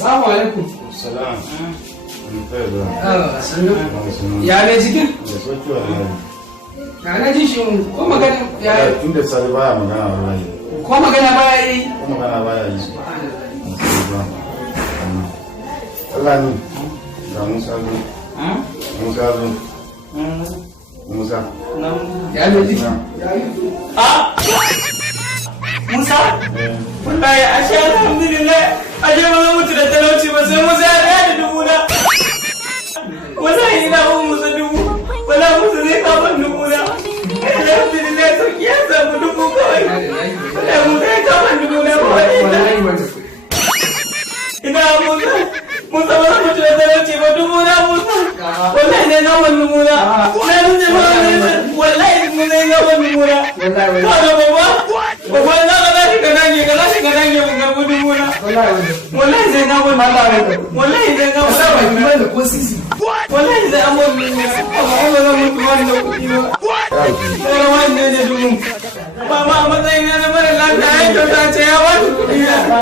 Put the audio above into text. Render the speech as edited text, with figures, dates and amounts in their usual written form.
Assalamu alaikum. Salam. Ya ne jikin? Da sauki wallahi. Ka na ji shi ko magana ya Tun da sai baya magana wallahi. ko magana ba yi. Ko magana baya yi. Allah ni. Da Musa zo. Musa zo. Musa. Ya ne jikin? Musa? Wallahi ashe alhamdulillah ashe ba zan mutu da talauci ba sai Musa ya da dubu na. Wallahi ina Musa dubu. Wallahi Musa zai kawo dubu na. Alhamdulillah sauki ya samu dubu kawai. Wallahi Musa ya kawo dubu na kawai. Ina Musa. Musa ba zan mutu da talauci ba dubu na Musa. Wallahi ne na wani dubu na. Wallahi Musa ya kawo dubu na. Babban na ka zashi ka dage mun garbu dubu na. Wallahi zai ga mun wallahi zai ga mun Sama ki da ko sisi. wallahi zai amma mun ne. Amma ba zan mutu ba da kuɗi ba. Sai wannan ne dubu. Ba ma a matsayin na mara lafiya ya kyauta ce ya ba kuɗi na.